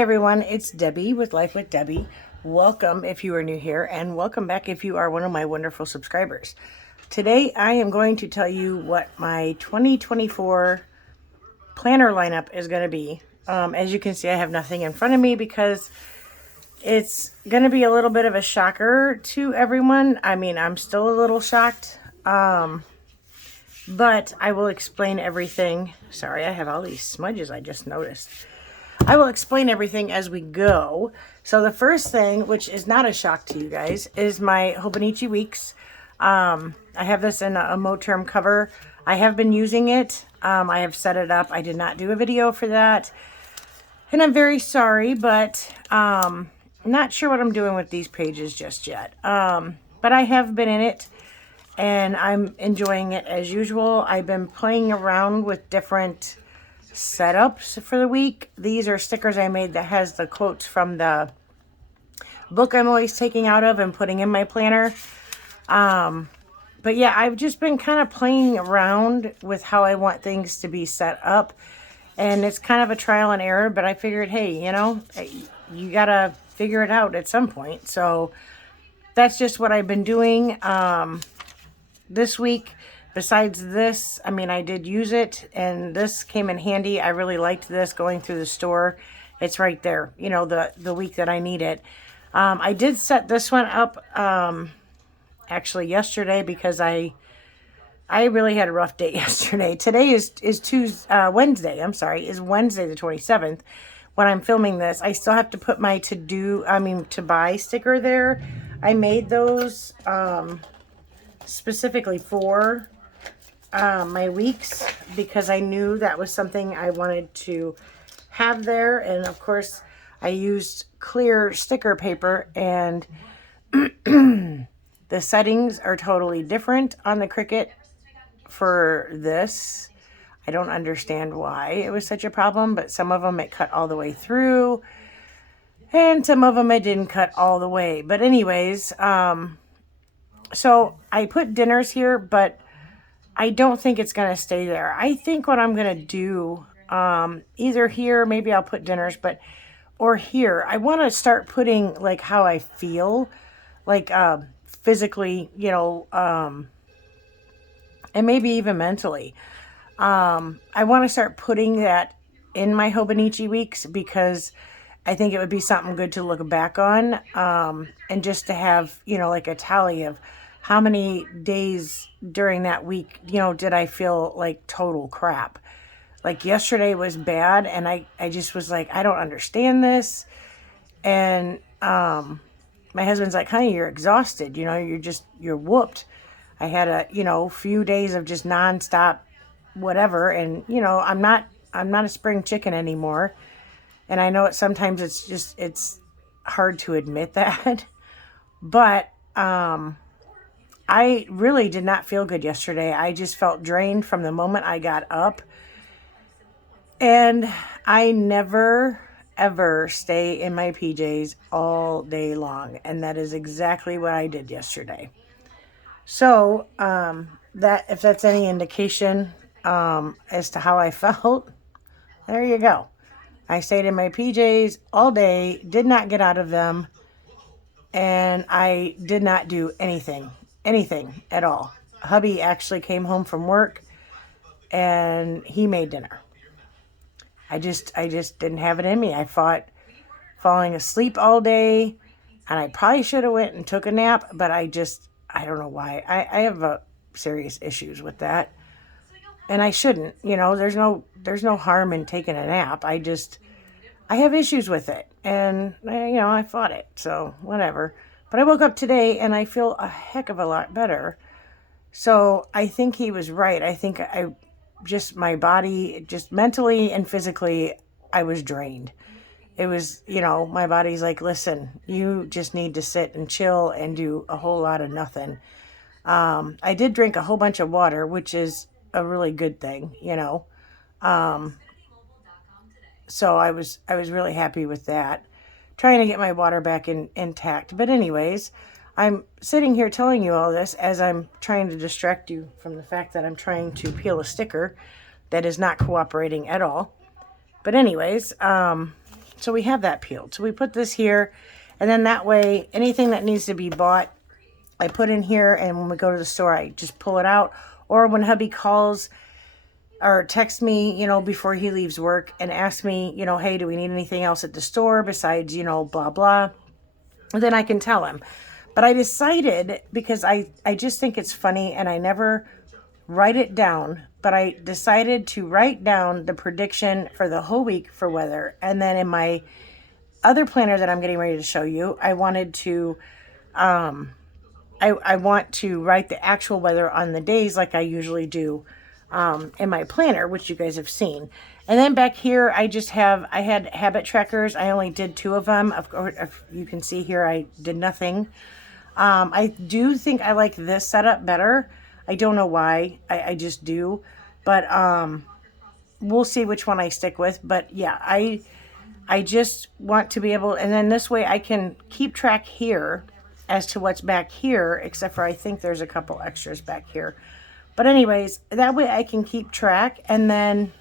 everyone, it's Debbie with Life with Debbie. Welcome if you are new here, and welcome back if you are one of my wonderful subscribers. Today I am going to tell you what my 2024 planner lineup is going to be. As you can see, I have nothing in front of me because it's going to be a little bit of a shocker to everyone. I mean, I'm still a little shocked, but I will explain everything. Sorry, I have all these smudges I just noticed. I will explain everything as we go. So the first thing, which is not a shock to you guys, is my Hobonichi Weeks. I have this in a Moterm cover. I have been using it. I have set it up. I did not do a video for that. And I'm very sorry, but I'm not sure what I'm doing with these pages just yet. But I have been in it, and I'm enjoying it as usual. I've been playing around with different setups for the week. These are stickers I made that has the quotes from the book I'm always taking out of and putting in my planner. But yeah, I've just been kind of playing around with how I want things to be set up, and it's kind of a trial and error, but I figured, hey, you know, you gotta figure it out at some point. So that's just what I've been doing this week. Besides this, I mean, I did use it, and this came in handy. I really liked this going through the store. It's right there, you know, the week that I need it. I did set this one up actually yesterday because I really had a rough day yesterday. Today is Wednesday. I'm sorry, is Wednesday the 27th when I'm filming this. I still have to put my to buy sticker there. I made those specifically for my weeks because I knew that was something I wanted to have there. And of course I used clear sticker paper, and the settings are totally different on the Cricut for this. I don't understand why it was such a problem, but some of them it cut all the way through and some of them it didn't cut all the way. But anyways, so I put dinners here, but I don't think it's going to stay there. I think what I'm going to do, either here, maybe I'll put dinners, or here, I want to start putting like how I feel, like physically, you know, and maybe even mentally. I want to start putting that in my Hobonichi Weeks because I think it would be something good to look back on, and just to have, you know, like a tally of how many days during that week, you know, did I feel like total crap. Like yesterday was bad, and I just was like, I don't understand this. And my husband's like, honey, you're exhausted, you know, you're whooped. I had a, you know, few days of just nonstop whatever, and you know, I'm not a spring chicken anymore. And I know sometimes it's hard to admit that. But I really did not feel good yesterday. I just felt drained from the moment I got up. And I never, ever stay in my PJs all day long. And that is exactly what I did yesterday. So, that if that's any indication as to how I felt, there you go. I stayed in my PJs all day, did not get out of them, and I did not do anything at all. Hubby actually came home from work and he made dinner. I just didn't have it in me. I fought falling asleep all day, and I probably should have went and took a nap, but I don't know why. I have serious issues with that, and I shouldn't, you know, there's no harm in taking a nap. I have issues with it, and you know, I fought it, so whatever. But I woke up today and I feel a heck of a lot better. So I think he was right. I think my body, just mentally and physically, I was drained. It was, you know, my body's like, listen, you just need to sit and chill and do a whole lot of nothing. I did drink a whole bunch of water, which is a really good thing, you know. So I was really happy with that. Trying to get my water back intact. But anyways, I'm sitting here telling you all this as I'm trying to distract you from the fact that I'm trying to peel a sticker that is not cooperating at all. But anyways, So we have that peeled. So we put this here, and then that way, anything that needs to be bought, I put in here, and when we go to the store, I just pull it out. Or when hubby calls or texts me, you know, before he leaves work and asks me, you know, hey, do we need anything else at the store besides, you know, blah, blah. And then I can tell him. But I decided, because I just think it's funny, and I never write it down, but I decided to write down the prediction for the whole week for weather. And then in my other planner that I'm getting ready to show you, I wanted to, I want to write the actual weather on the days like I usually do in my planner, which you guys have seen. And then back here, I had habit trackers. I only did 2 of them. Of course, if you can see here, I did nothing. I do think I like this setup better. I don't know why. I just do. But we'll see which one I stick with. But yeah, I just want to be able, and then this way I can keep track here as to what's back here, except for I think there's a couple extras back here. But anyways, that way I can keep track, and then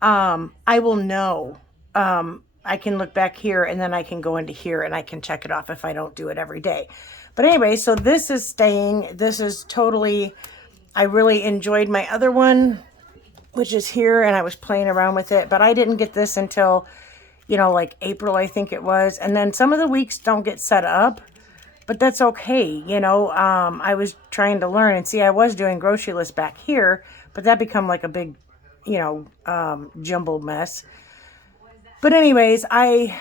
I will know. I can look back here, and then I can go into here, and I can check it off if I don't do it every day. But anyway, so this is staying. This is totally, I really enjoyed my other one, which is here, and I was playing around with it. But I didn't get this until, you know, like April, I think it was. And then some of the weeks don't get set up, but that's okay. You know, I was trying to learn, and see, I was doing grocery lists back here, but that become like a big, you know, jumbled mess. But anyways, I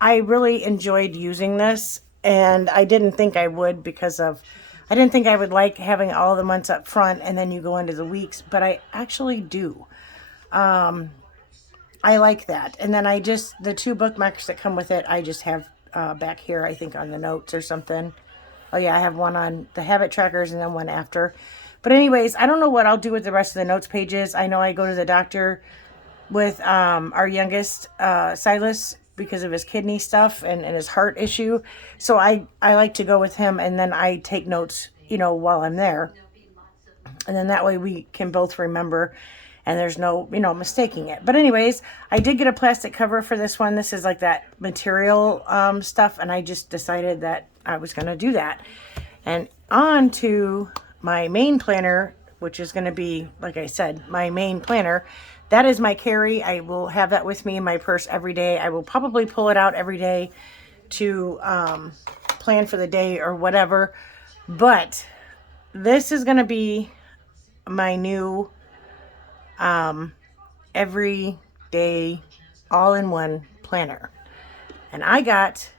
really enjoyed using this, and I didn't think I would, because of, I didn't think I would like having all the months up front and then you go into the weeks, but I actually do. I like that. And then the 2 bookmarks that come with it, I just have back here, I think on the notes or something. Oh yeah, I have one on the habit trackers and then one after. But anyways, I don't know what I'll do with the rest of the notes pages. I know I go to the doctor with our youngest, Silas, because of his kidney stuff and his heart issue. So I like to go with him, and then I take notes, you know, while I'm there. And then that way we can both remember, and there's no, you know, mistaking it. But anyways, I did get a plastic cover for this one. This is like that material stuff, and I just decided that I was going to do that. And on to my main planner, which is going to be, like I said, my main planner. That is my carry. I will have that with me in my purse every day. I will probably pull it out every day to plan for the day or whatever. But this is going to be my new everyday all-in-one planner. And I got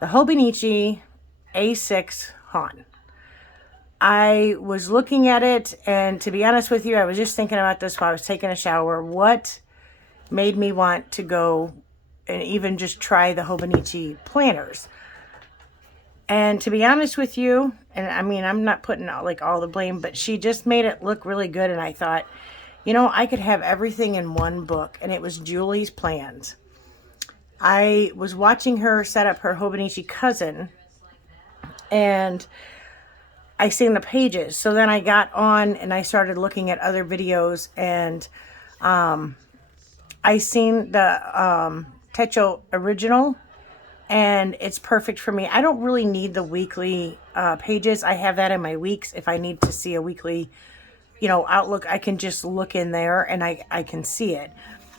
the Hobonichi A6 Han. I was looking at it, and to be honest with you, I was just thinking about this while I was taking a shower. What made me want to go and even just try the Hobonichi planners? And to be honest with you, and I mean, I'm not putting out like all the blame, but she just made it look really good, and I thought, you know, I could have everything in one book, and it was Julie's plans. I was watching her set up her Hobonichi cousin, and I seen the pages. So then I got on and I started looking at other videos, and I seen the Techo original, and it's perfect for me. I don't really need the weekly pages. I have that in my weeks. If I need to see a weekly, you know, outlook, I can just look in there and I can see it.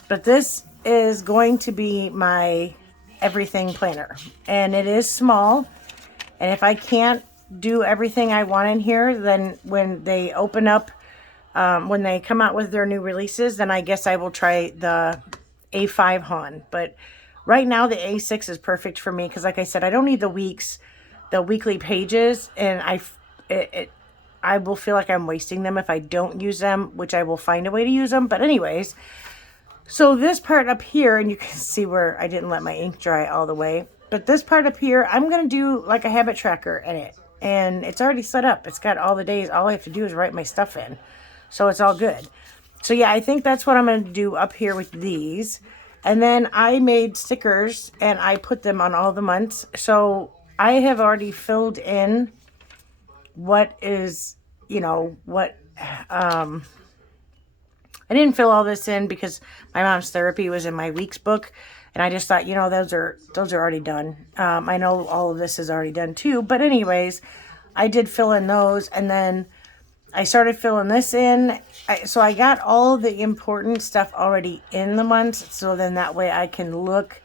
But this is going to be my everything planner, and it is small. And if I can't do everything I want in here, then when they open up, when they come out with their new releases, then I guess I will try the A5 Han. But right now the A6 is perfect for me, because like I said, I don't need the weekly pages, and I will feel like I'm wasting them if I don't use them, which I will find a way to use them. But anyways, so this part up here, and you can see where I didn't let my ink dry all the way, but this part up here, I'm going to do like a habit tracker in it. And it's already set up. It's got all the days. All I have to do is write my stuff in. So it's all good. So yeah, I think that's what I'm going to do up here with these. And then I made stickers, and I put them on all the months. So I have already filled in what is, you know, what I didn't fill all this in because my mom's therapy was in my weeks book. And I just thought, you know, those are already done. I know all of this is already done too. But anyways, I did fill in those. And then I started filling this in. So I got all the important stuff already in the months. So then that way I can look.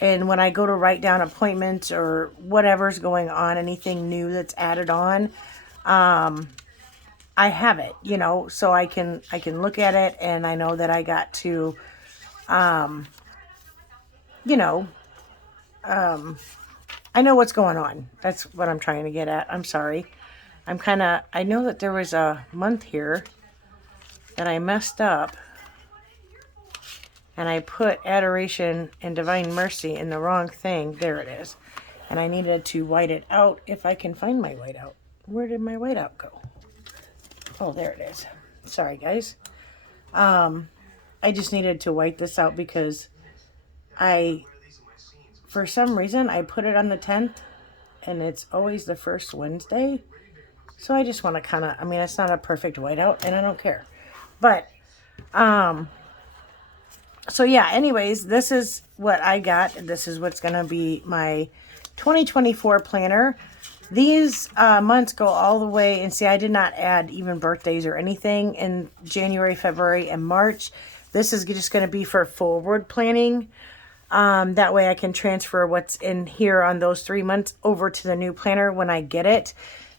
And when I go to write down appointments or whatever's going on, anything new that's added on, I have it, you know, so I can look at it and I know that I got to, you know, I know what's going on. That's what I'm trying to get at. I'm sorry. I know that there was a month here that I messed up. And I put Adoration and Divine Mercy in the wrong thing. There it is. And I needed to white it out if I can find my whiteout. Where did my whiteout go? Oh, there it is. Sorry, guys. I just needed to white this out because for some reason, I put it on the 10th. And it's always the first Wednesday. So I just want to kind of, I mean, it's not a perfect whiteout. And I don't care. But, so yeah, anyways, this is what I got. This is what's going to be my 2024 planner. These months go all the way, and see, I did not add even birthdays or anything in January, February, and March. This is just going to be for forward planning. That way I can transfer what's in here on those 3 months over to the new planner when I get it,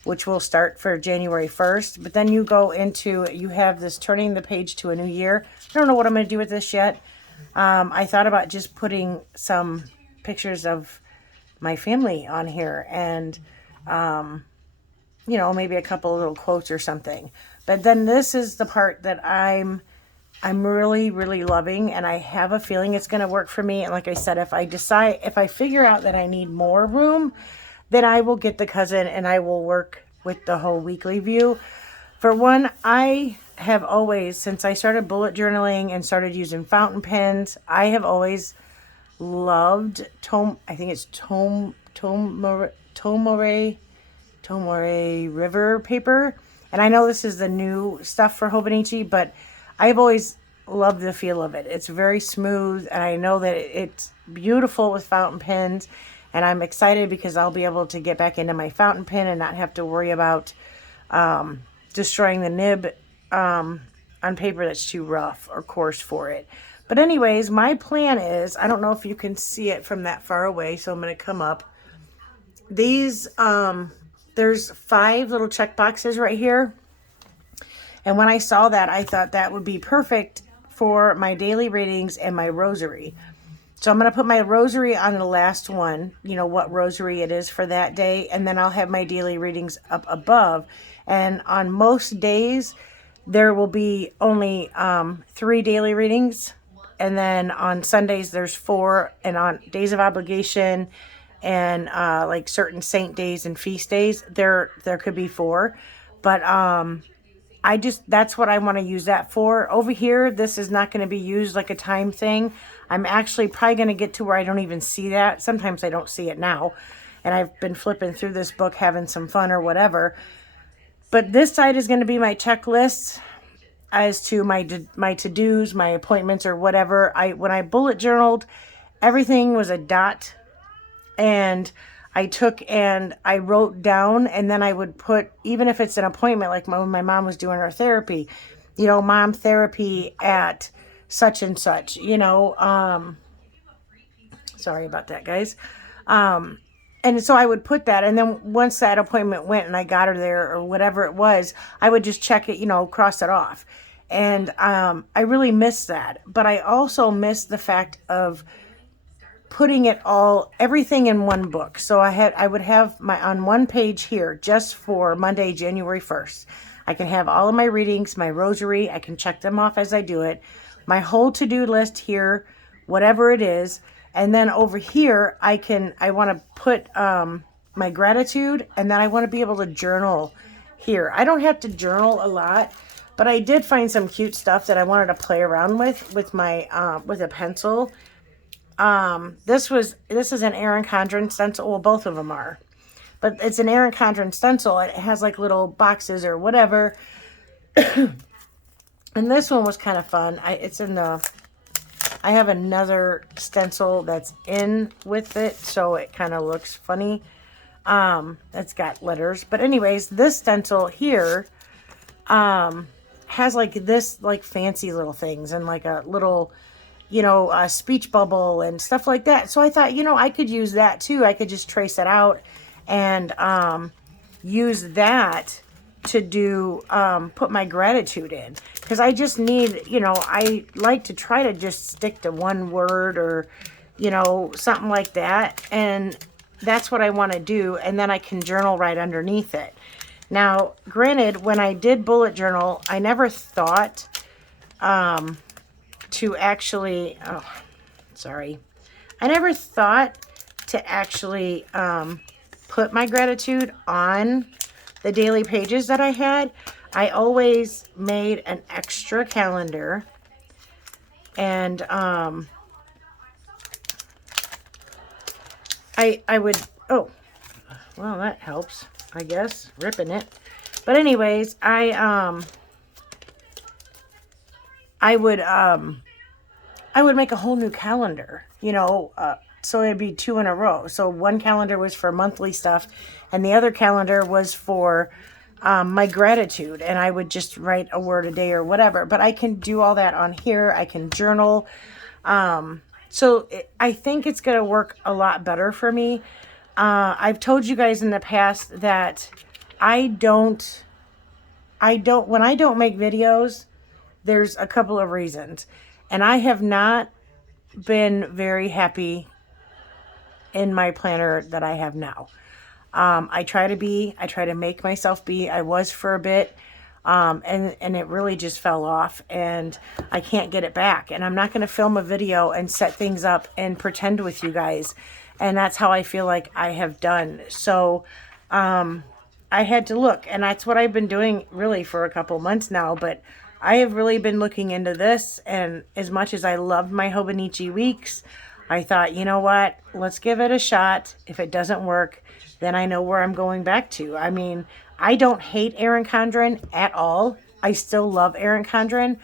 which will start for January 1st. But then you go into, you have this turning the page to a new year. I don't know what I'm going to do with this yet. I thought about just putting some pictures of my family on here and, you know, maybe a couple of little quotes or something. But then this is the part that I'm really, really loving, and I have a feeling it's going to work for me. And like I said, if I figure out that I need more room, then I will get the cousin and I will work with the whole weekly view. For one, I have always, since I started bullet journaling and started using fountain pens, I have always loved Tomore River paper. And I know this is the new stuff for Hobonichi, but I've always loved the feel of it. It's very smooth, and I know that it's beautiful with fountain pens. And I'm excited because I'll be able to get back into my fountain pen and not have to worry about destroying the nib on paper that's too rough or coarse for it. But anyways, my plan is, I don't know if you can see it from that far away, so I'm going to come up. These, there's 5 little check boxes right here. And when I saw that, I thought that would be perfect for my daily readings and my rosary. So I'm going to put my rosary on the last one, you know, what rosary it is for that day. And then I'll have my daily readings up above. And on most days, there will be only 3 daily readings. And then on Sundays, there's 4. And on days of obligation and like certain saint days and feast days, there could be 4. But that's what I want to use that for. Over here, this is not going to be used like a time thing. I'm actually probably going to get to where I don't even see that. Sometimes I don't see it now. And I've been flipping through this book, having some fun or whatever. But this side is going to be my checklists as to my to-dos, my appointments or whatever. When I bullet journaled, everything was a dot. And I took and I wrote down, and then I would put, even if it's an appointment, like when my mom was doing her therapy, you know, mom therapy at such and such, you know, sorry about that, guys. And so I would put that, and then once that appointment went and I got her there or whatever it was, I would just check it, you know, cross it off. And I really missed that. But I also missed the fact of putting it all, everything in one book. So I would have my, on one page here, just for Monday, January 1st. I can have all of my readings, my rosary, I can check them off as I do it. My whole to-do list here, whatever it is. And then over here, I want to put my gratitude, and then I want to be able to journal here. I don't have to journal a lot, but I did find some cute stuff that I wanted to play around with my, with a pencil. This is an Erin Condren stencil. Well, both of them are, but it's an Erin Condren stencil. It has like little boxes or whatever. And And this one was kind of fun. It's in the, I have another stencil that's in with it, so it kind of looks funny. It's got letters. But anyways, this stencil here has like this like fancy little things and like a little, you know, a speech bubble and stuff like that. So I thought, you know, I could use that too. I could just trace it out and use that to do, put my gratitude in. Because I just need, you know, I like to try to just stick to one word or, you know, something like that. And that's what I want to do. And then I can journal right underneath it. Now, granted, when I did bullet journal, I never thought to actually, I never thought to actually put my gratitude on the daily pages that I had. I always made an extra calendar, and I would, oh, well, that helps, I guess, ripping it. But anyways, I would make a whole new calendar, you know, so it'd be 2 in a row. So one calendar was for monthly stuff, and the other calendar was for my gratitude, and I would just write a word a day or whatever. But I can do all that on here. I can journal. I think it's going to work a lot better for me. I've told you guys in the past that when I don't make videos, there's a couple of reasons. And I have not been very happy in my planner that I have now. I try to make myself be. I was for a bit, and it really just fell off, and I can't get it back. And I'm not going to film a video and set things up and pretend with you guys. And that's how I feel like I have done. So I had to look, and that's what I've been doing really for a couple months now. But I have really been looking into this, and as much as I loved my Hobonichi weeks, I thought, you know what, let's give it a shot. If it doesn't work, then I know where I'm going back to. I mean, I don't hate Erin Condren at all. I still love Erin Condren.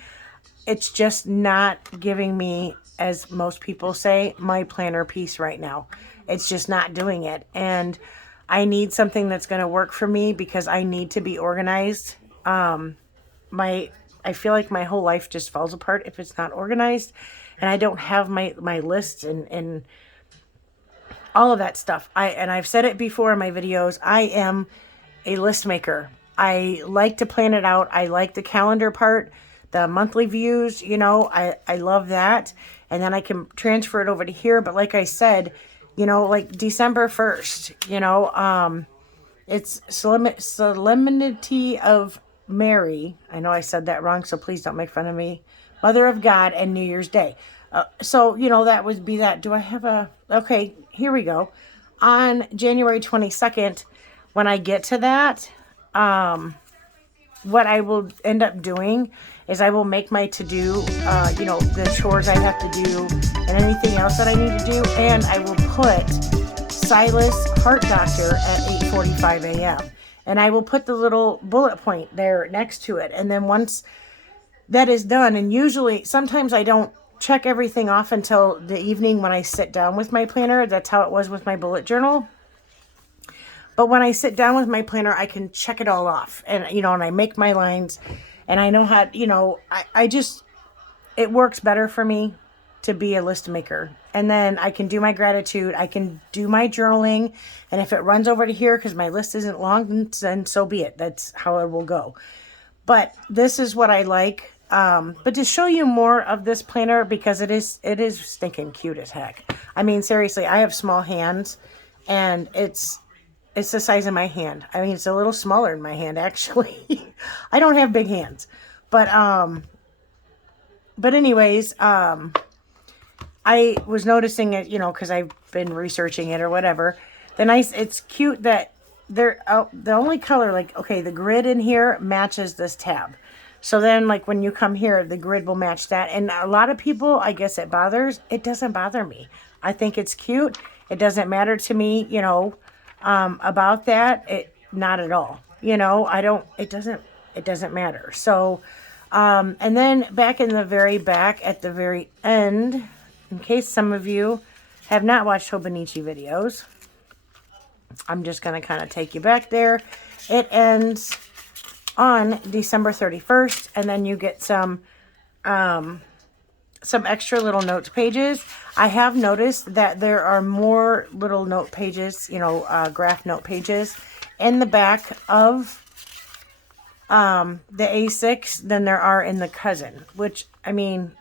It's just not giving me, as most people say, my planner piece right now. It's just not doing it. And I need something that's going to work for me because I need to be organized. I feel like my whole life just falls apart if it's not organized, and I don't have my lists and all of that stuff. I've said it before in my videos, I am a list maker. I like to plan it out. I like the calendar part, the monthly views, you know, I love that. And then I can transfer it over to here. But like I said, you know, like December 1st, you know, it's Solemnity of Mary. I know I said that wrong, so please don't make fun of me. Mother of God and New Year's Day. So, you know, that would be that. Do I have a... Okay, here we go. On January 22nd, when I get to that, what I will end up doing is I will make my to-do, you know, the chores I have to do and anything else that I need to do. And I will put Silas Heart Doctor at 8:45 a.m. And I will put the little bullet point there next to it. And then once that is done, and usually, sometimes I don't check everything off until the evening when I sit down with my planner. That's how it was with my bullet journal. But when I sit down with my planner, I can check it all off. And, you know, and I make my lines. And I know how, you know, I just, it works better for me to be a list maker. And then I can do my gratitude. I can do my journaling. And if it runs over to here because my list isn't long, then so be it. That's how it will go. But this is what I like. But to show you more of this planner, because it is stinking cute as heck. I mean, seriously, I have small hands, and it's the size of my hand. I mean, it's a little smaller in my hand, actually. I don't have big hands. But anyways, I was noticing it, you know, because I've been researching it or whatever. It's cute that the only color, like, okay, the grid in here matches this tab. So then, like, when you come here, the grid will match that. And a lot of people, I guess it bothers. It doesn't bother me. I think it's cute. It doesn't matter to me, you know, about that. Not at all. You know, it doesn't matter. So, And then back in the very back, at the very end, in case some of you have not watched Hobonichi videos, I'm just going to kind of take you back there. It ends on December 31st, and then you get some extra little notes pages. I have noticed that there are more little note pages, graph note pages in the back of the A6 than there are in the Cousin, which, I mean,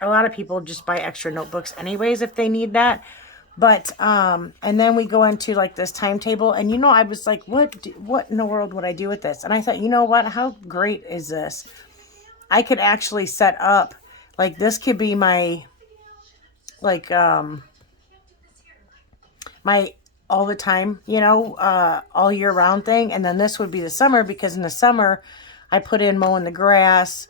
a lot of people just buy extra notebooks anyways if they need that. But, and then we go into like this timetable, and I was like, what in the world would I do with this? And I thought, you know what, how great is this? I could actually set up, like, this could be my, like, my all the time, all year round thing. And then this would be the summer, because in the summer I put in mowing the grass,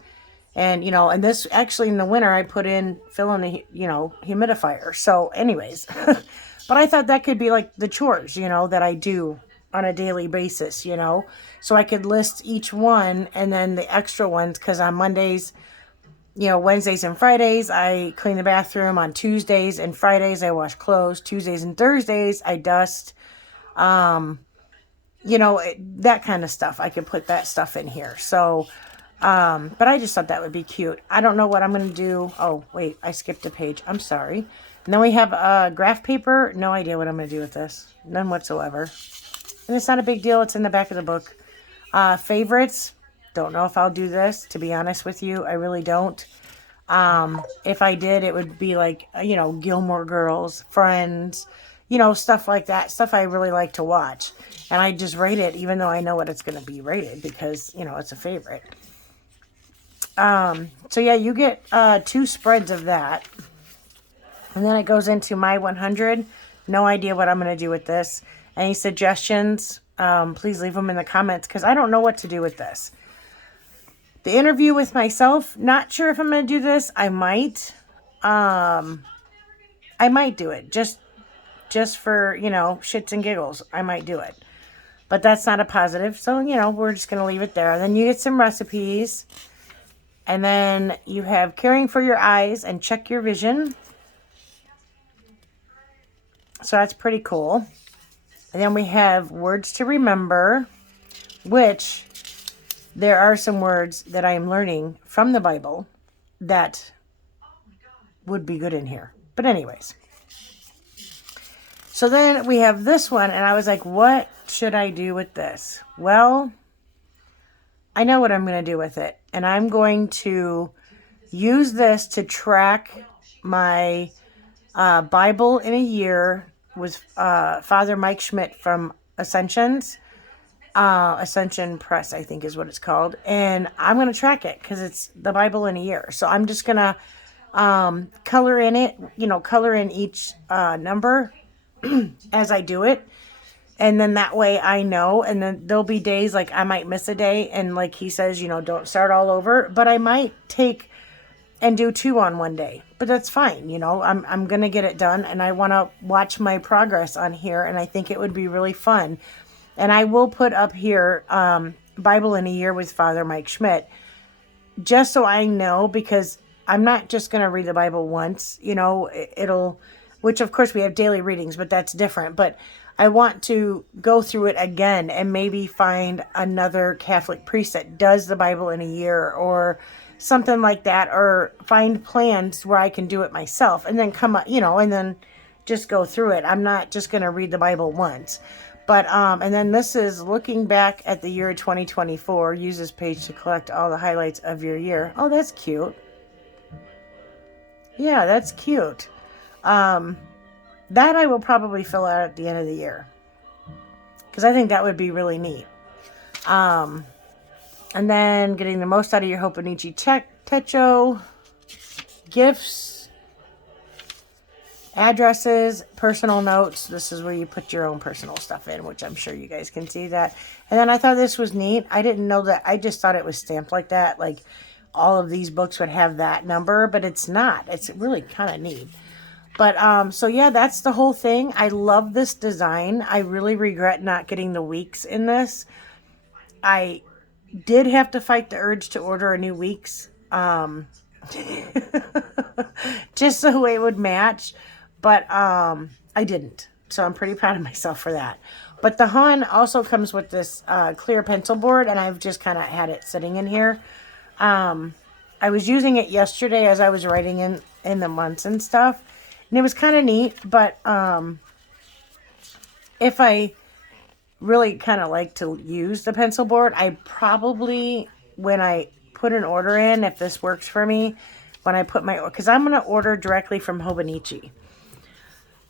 and, and this actually in the winter I put in filling the, humidifier. So anyways, but I thought that could be like the chores, that I do on a daily basis, so I could list each one, and then the extra ones, because on Mondays, Wednesdays and Fridays, I clean the bathroom. On Tuesdays and Fridays, I wash clothes. Tuesdays and Thursdays, I dust. That kind of stuff. I could put that stuff in here. So, but I just thought that would be cute. I don't know what I'm going to do. Oh, wait, I skipped a page. I'm sorry. And then we have graph paper. No idea what I'm going to do with this. None whatsoever. And it's not a big deal. It's in the back of the book. Favorites. Don't know if I'll do this, to be honest with you. I really don't. If I did, it would be like, Gilmore Girls, Friends, stuff like that. Stuff I really like to watch. And I just rate it, even though I know what it's going to be rated, because, it's a favorite. So yeah, you get 2 spreads of that. And then it goes into my 100. No idea what I'm going to do with this. Any suggestions? Please leave them in the comments, because I don't know what to do with this. The interview with myself, not sure if I'm going to do this. I might. I might do it. Just for, shits and giggles. I might do it. But that's not a positive. So, we're just going to leave it there. And then you get some recipes. And then you have caring for your eyes and check your vision. So that's pretty cool. And then we have words to remember, which there are some words that I am learning from the Bible that would be good in here. But anyways. So then we have this one, and I was like, what should I do with this? Well, I know what I'm going to do with it. And I'm going to use this to track my Bible in a year with Father Mike Schmidt from Ascension Press, I think is what it's called. And I'm going to track it because it's the Bible in a year. So I'm just going to color in it, color in each number as I do it. And then that way I know. And then there'll be days like I might miss a day. And like he says, don't start all over. But I might take and do 2 on one day. But that's fine. I'm going to get it done. And I want to watch my progress on here. And I think it would be really fun. And I will put up here Bible in a Year with Father Mike Schmidt. Just so I know, because I'm not just going to read the Bible once. Which of course we have daily readings, but that's different. But I want to go through it again and maybe find another Catholic priest that does the Bible in a year or something like that, or find plans where I can do it myself and then come up, and then just go through it. I'm not just going to read the Bible once. But, and then this is looking back at the year 2024, use this page to collect all the highlights of your year. Oh, that's cute. Yeah, that's cute. That I will probably fill out at the end of the year, because I think that would be really neat. And then getting the most out of your Hobonichi Techo, gifts, addresses, personal notes. This is where you put your own personal stuff in, which I'm sure you guys can see that. And then I thought this was neat. I didn't know that. I just thought it was stamped like that. Like all of these books would have that number, but it's not. It's really kind of neat. But, so yeah, that's the whole thing. I love this design. I really regret not getting the weeks in this. I did have to fight the urge to order a new Weeks, just so it would match, but I didn't. So I'm pretty proud of myself for that. But the Han also comes with this clear pencil board, and I've just kind of had it sitting in here. I was using it yesterday as I was writing in the months and stuff, and it was kind of neat. But if I really kind of like to use the pencil board, I probably, when I put an order in, if this works for me, when I put my, because I'm going to order directly from Hobonichi.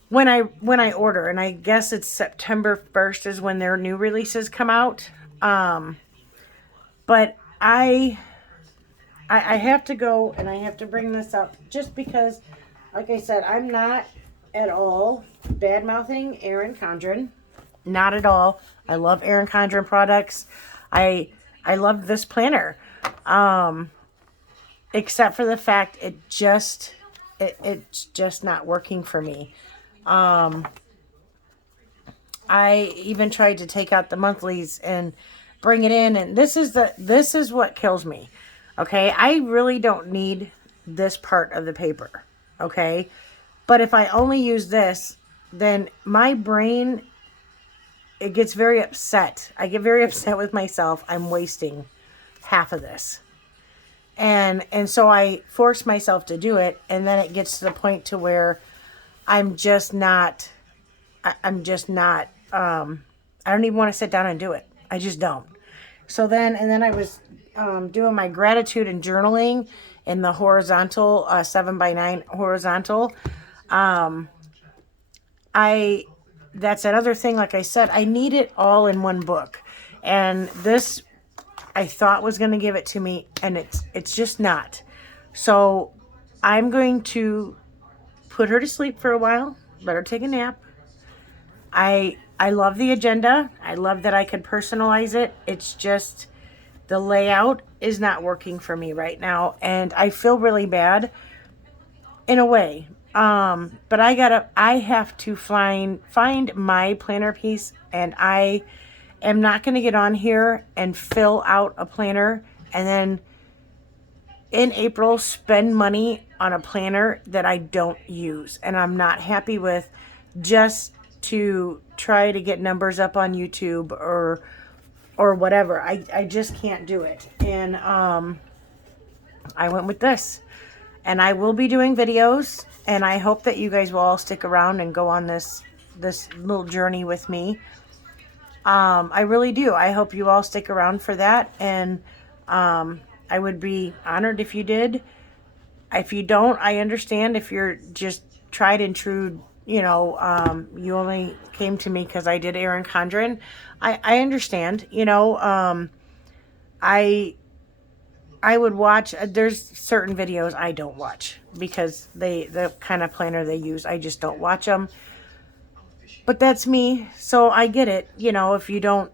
When I order, and I guess it's September 1st is when their new releases come out. But I have to go, and I have to bring this up just because, like I said, I'm not at all bad-mouthing Erin Condren. Not at all. I love Erin Condren products. I love this planner. Except for the fact it's just not working for me. I even tried to take out the monthlies and bring it in, and this is what kills me. Okay, I really don't need this part of the paper. Okay, but if I only use this, then my brain, it gets very upset. I get very upset with myself. I'm wasting half of this. And so I force myself to do it, and then it gets to the point to where I'm just not, I don't even want to sit down and do it. I just don't. So then I was doing my gratitude and journaling in the horizontal, 7x9 horizontal. That's another thing, like I said, I need it all in one book. And this, I thought was going to give it to me, and it's just not. So I'm going to put her to sleep for a while, let her take a nap. I love the agenda. I love that I could personalize it. It's just the layout is not working for me right now, and I feel really bad in a way. But I have to find my planner piece, and I am not going to get on here and fill out a planner and then in April spend money on a planner that I don't use and I'm not happy with, just to try to get numbers up on YouTube or whatever. I just can't do it. And I went with this. And I will be doing videos, and I hope that you guys will all stick around and go on this little journey with me. I really do. I hope you all stick around for that, and I would be honored if you did. If you don't, I understand. If you're just tried and true, you only came to me because I did Erin Condren. I understand. I would watch, there's certain videos I don't watch because the kind of planner they use, I just don't watch them. But that's me, so I get it. If you don't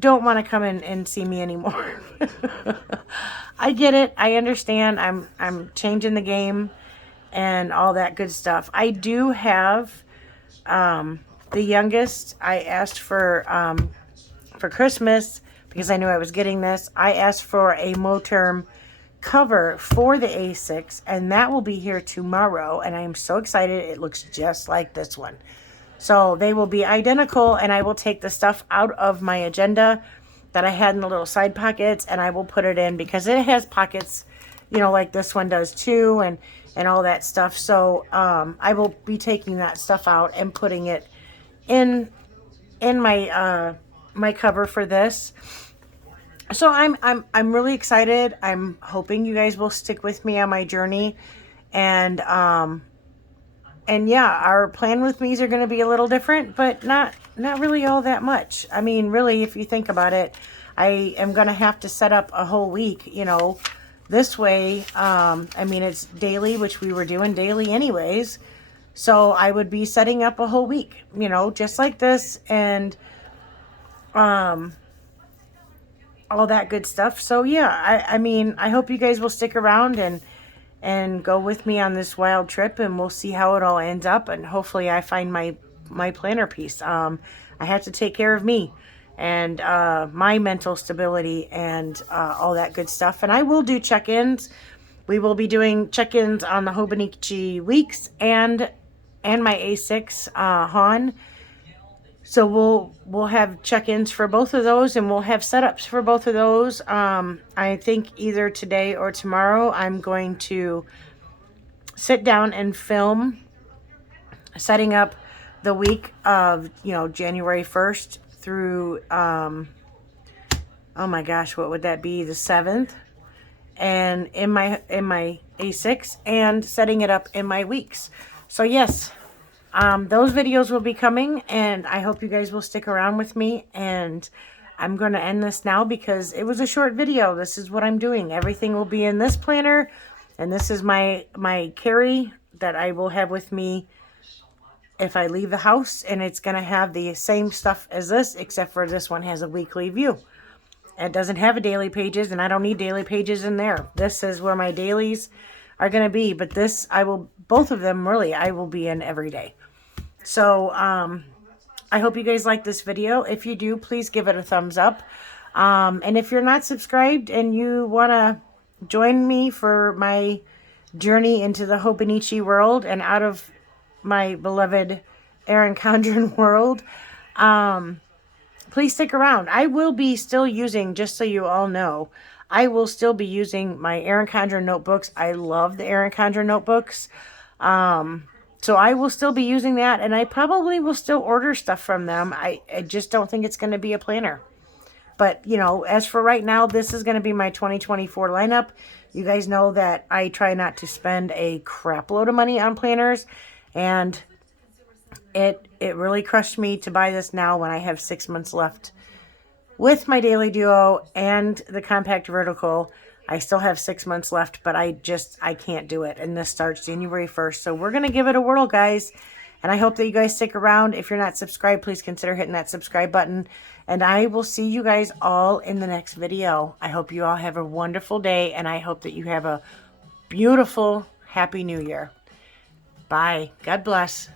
want to come in and see me anymore. I get it. I understand. I'm changing the game and all that good stuff. I do have the youngest. I asked for Christmas, because I knew I was getting this, I asked for a Moterm cover for the A6, and that will be here tomorrow, and I am so excited. It looks just like this one. So they will be identical, and I will take the stuff out of my agenda that I had in the little side pockets, and I will put it in, because it has pockets, like this one does too, and all that stuff. So I will be taking that stuff out and putting it in my my cover for this. So I'm really excited. I'm hoping you guys will stick with me on my journey, and yeah, our plan with me's are going to be a little different, but not really all that much. I mean, really, if you think about it, I am going to have to set up a whole week, this way. I mean, it's daily, which we were doing daily anyways. So I would be setting up a whole week, just like this, and all that good stuff. So yeah, I mean, I hope you guys will stick around and go with me on this wild trip, and we'll see how it all ends up, and hopefully I find my planner piece. I have to take care of me, and my mental stability and all that good stuff. And I will do check-ins. We will be doing check-ins on the Hobonichi weeks and my A6 Han. So we'll have check-ins for both of those, and we'll have setups for both of those. I think either today or tomorrow I'm going to sit down and film setting up the week of, January 1st through, oh my gosh, what would that be? The 7th. And in my A6, and setting it up in my weeks. So yes, those videos will be coming, and I hope you guys will stick around with me. And I'm going to end this now because it was a short video. This is what I'm doing. Everything will be in this planner, and this is my carry that I will have with me if I leave the house, and it's going to have the same stuff as this, except for this one has a weekly view. It doesn't have a daily pages, and I don't need daily pages in there. This is where my dailies are going to be, but this, both of them really, I will be in every day. So, I hope you guys like this video. If you do, please give it a thumbs up. And if you're not subscribed and you want to join me for my journey into the Hobonichi world and out of my beloved Erin Condren world, please stick around. I will be still using, just so you all know, I will still be using my Erin Condren notebooks. I love the Erin Condren notebooks. So I will still be using that, and I probably will still order stuff from them. I just don't think it's going to be a planner. But, as for right now, this is going to be my 2024 lineup. You guys know that I try not to spend a crap load of money on planners, and it really crushed me to buy this now when I have 6 months left. With my Daily Duo and the Compact Vertical, I still have 6 months left, but I can't do it. And this starts January 1st. So we're going to give it a whirl, guys. And I hope that you guys stick around. If you're not subscribed, please consider hitting that subscribe button. And I will see you guys all in the next video. I hope you all have a wonderful day, and I hope that you have a beautiful, happy new year. Bye. God bless.